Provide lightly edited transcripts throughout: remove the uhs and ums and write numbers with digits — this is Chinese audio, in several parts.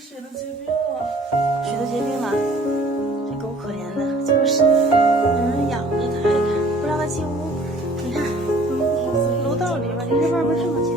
水都结冰了，水都结冰了，这狗可怜的，就是有人养着它，你看不让它进屋，你看楼道里边，离着外边这么近。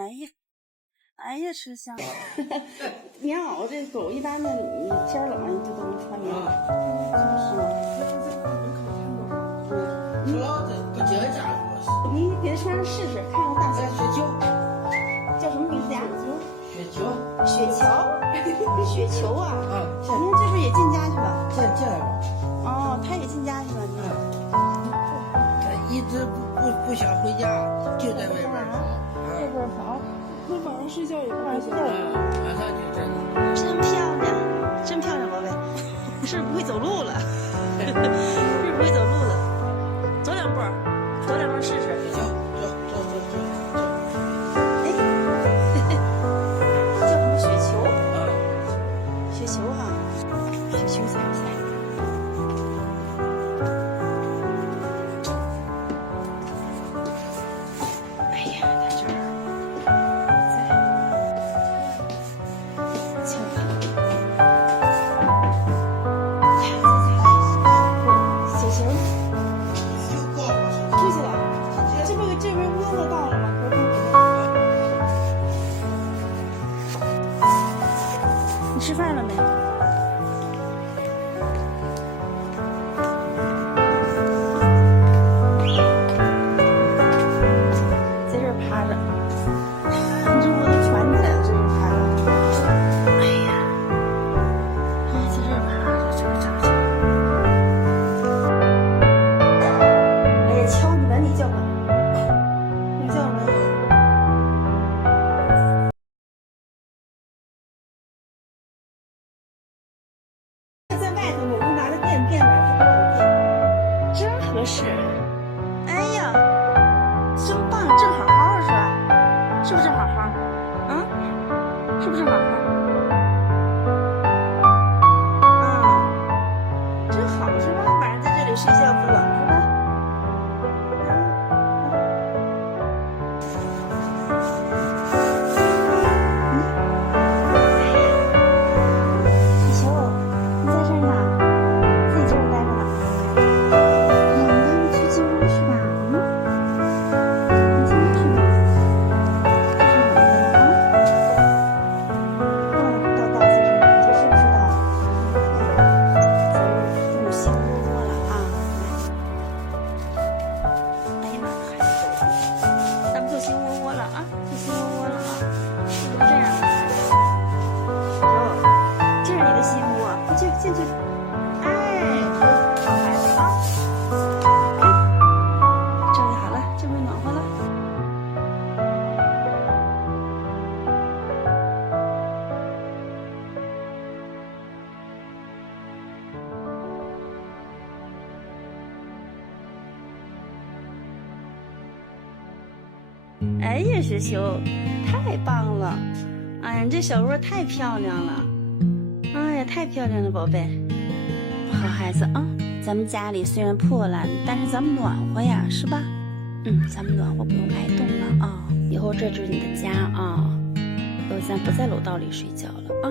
哎呀，哎呀，吃香！棉袄这狗一般的，你天冷了你就都能穿棉袄。主要这不结痂多。你给它穿上试试，看看大小。雪球，叫什么名字呀？雪球，雪球，雪球啊！啊，你看这不是也进家去了？进来吧。哦，它也进家去了。他一直不想回家，就在外边跑。外边跑，那晚上睡觉也不睡觉。晚上就这个。真漂亮，真漂亮，宝贝，是不会走路了，是不会走路了，走两步，走两步试试。走。哎，叫什么雪球？雪球哈，雪球赛不赛？哎呀，在这儿，在，瞧看。雪球就过我身出去了，这不是窝子到了吗？你吃饭了没？在这儿趴着，你这窝都蜷起来了，在这儿趴着。哎呀，哎，在这儿趴着，这。哎呀，敲你门，你叫唤，你叫门。在外头呢，我就拿着垫吧，它不好垫，真合适。哎呀，真棒，正好好是吧？是不是正好好？啊，是不是正好好？啊，真好是吧？晚上在这里睡觉不冷是吧？雪球，你在这儿呢，自己这儿待着呢。冷的，你去进屋去吧。你进屋去吧。这是冷的啊。到大街上，你这知不知道？咱们进入新屋窝了啊！哎呀妈，孩子狗的，咱们做新窝窝了啊，做新窝窝了啊，都这样了。哟，这是你的新屋，进去。哎，好孩子啊！这回好了，这回暖和了。哎呀，雪球，太棒了！哎呀，你这小窝太漂亮了！哎呀，太漂亮了，宝贝，好孩子啊！咱们家里虽然破烂，但是咱们暖和呀，是吧？咱们暖和，不用挨冻了啊！以后这就是你的家啊！以后咱不在楼道里睡觉了啊！